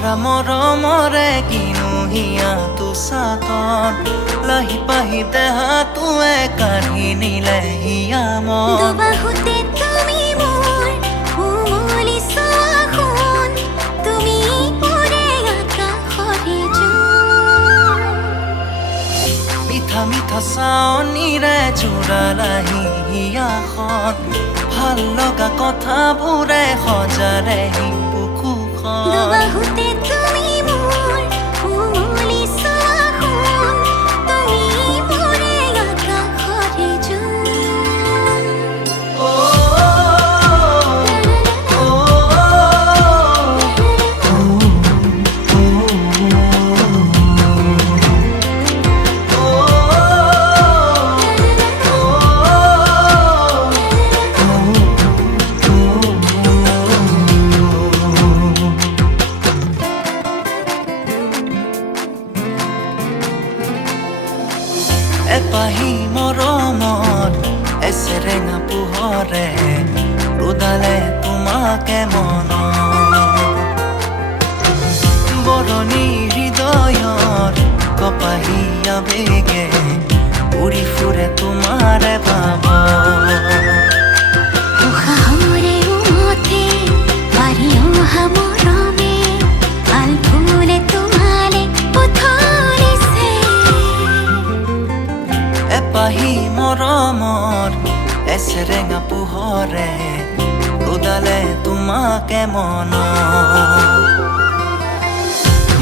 ভৰা মৰমৰে কিনো হিয়া তুচাতন লাহি পাহি দেহাটোৱে কাঢ়ি নিলে হিয়া মন দুবাহুতে তুমি মোৰ উমলি চোৱা সোণ তুমি ওৰে আকাশৰে জোন মিঠা মিঠা চাৱনিৰে জোৰালাহি হিয়াখন ভাল লগা কথাবোৰে সজাৰে বুকুখন দুবাহুতে তুমি মোৰ উমলি চোৱা সোণ তুমি ওৰে আকাশৰে জোন এপাহি মৰমত এচেৰেঙা পোহৰে ৰুদালে তোমাকে মন বৰণি হৃদয়ত কপাহি আবেগে উৰি ফুৰে তোমাৰে ভাৱ উশাহৰে উমতে বাঢ়ি অহা মৰমে ভাল ফুলে তোমালে উঠলিছে এপাহি মৰমত এচেৰেঙা পোহৰে ৰুদালে তোমাকে মন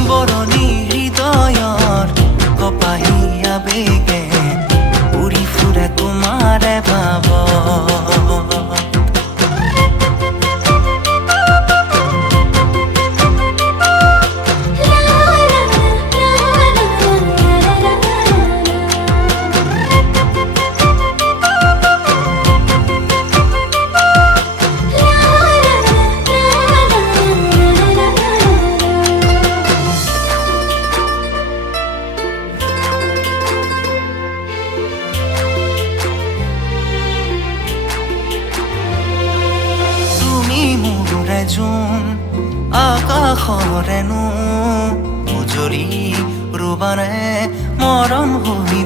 বৰণি হৃদয়ত কপাহি আবেগে উৰি ফুৰে তোমাৰে ভাৱ মোৰে জোন আকাশৰেনো উজৰি ৰুবাৰে মৰম হৈ